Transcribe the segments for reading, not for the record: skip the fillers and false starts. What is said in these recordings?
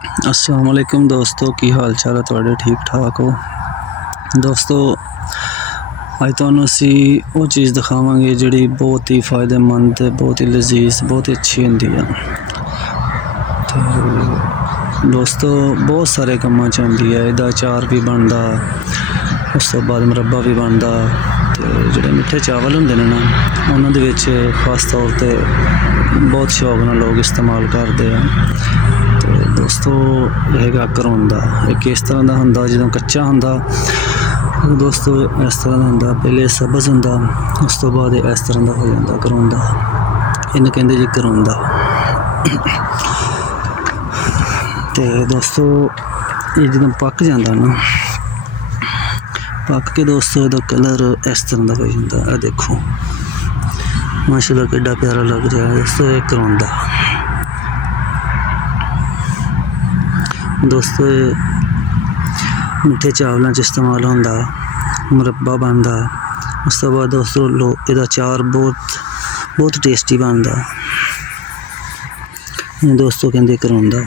अस्सलाम वालेकुम दोस्तों, की हाल चाल है तुहाडे? ठीक ठाक हो दोस्तों? अज तुहानूं असी वो चीज़ दिखावांगे जिहड़ी बहुत ही फ़ायदेमंद, बहुत ही लजीज, बहुत ही अच्छी होंदी है। तो दोस्तों बहुत सारे कामां च आउंदी है। इहदा अचार भी बनदा, उस तो बाद मुरब्बा भी बनदा। तो जिहड़े मिठे चावल हुंदे ने ना, उन्हां दे विच खास तौर ते बहुत शौक नाल लोग इस्तेमाल करदे आ। तो दोस्तों हैगा करौंदा, एक इस तरह का हुंदा जदों कच्चा हुंदा, दोस्तों इस तरह का हुंदा। पहले सब्ज़ हुंदा, उस तो बाद इस तरह का हो जाता करौंदा। इन्हूं कहंदे जी करौंदा। तो दोस्तों ये जदों पक जाता ना, पक के दोस्तों इहदा कलर इस तरह का हो जाता है। देखो माशाल्लाह कितना प्यारा लग रहा है दोस्तों, ये करौंदा। दोस्तों मिठे चावलों च इस्तेमाल होंदा, मुरब्बा बनता। उस तो बाद दोस्तों इहदा अचार बहुत टेस्टी बनता। दोस्तों कहते करौंदा।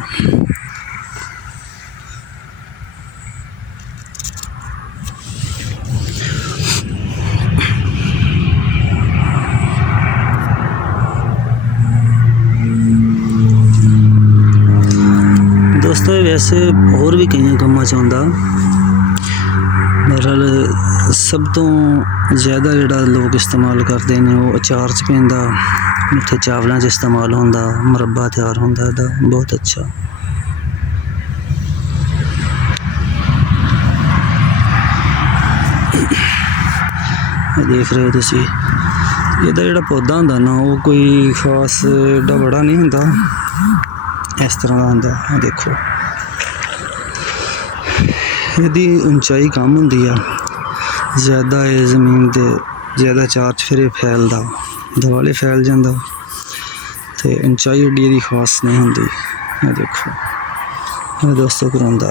दोस्तों वैसे होर भी कई कामां च आउंदा। बहरहाल सब तो ज़्यादा जिहड़ा लोग इस्तेमाल करते हैं वो अचार च पैंदा, मिठे चावलों च इस्तेमाल होंदा, मुरब्बा तैयार होंदा इहदा बहुत अच्छा। देख रहे हो तुसी, इहदा जिहड़ा पौधा हुंदा ना वो कोई खास एड्डा बड़ा नहीं हुंदा, इस तरह का हुंदा। देखो इहदी ऊंचाई कम हुंदी है, ज़्यादा है जमीन ते ज़्यादा चार च फिर फैलदा, दुआले फैल जाता। तो ऊंचाई एड्डी इहदी खास नहीं हुंदी। देखो दोस्तों करौंदा,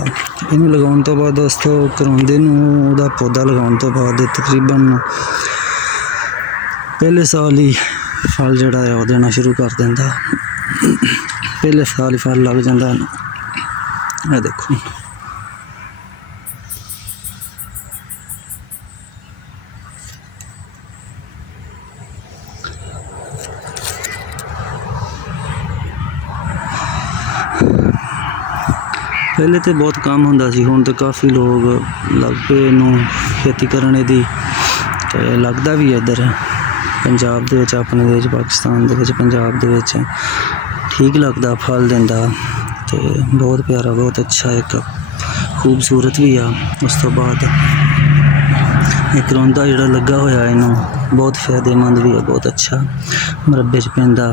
इन्हूं लगाउण तो बाद दोस्तों करौंदे नूं उहदा पौधा लगाउण तो बाद तकरीबन पहले साल ही फल जिहड़ा है वो देना शुरू कर दिंदा। पहले साल ही फल लग जाता है। देखो पहले तो बहुत कम हुंदा सी, हुण तो काफ़ी लोग लग पे इहनूं खेती करने दी। तो लगदा भी इधर पंजाब दे विच, अपने देश पाकिस्तान दे विच, पंजाब दे विच ठीक लगदा, फल दिंदा। तो बहुत प्यारा, बहुत अच्छा, एक खूबसूरत भी आ। उस तो बाद एक करौंदा जिहड़ा लगा होया इहनूं बहुत फ़ायदेमंद भी है, बहुत अच्छा मुरब्बे च पैंदा।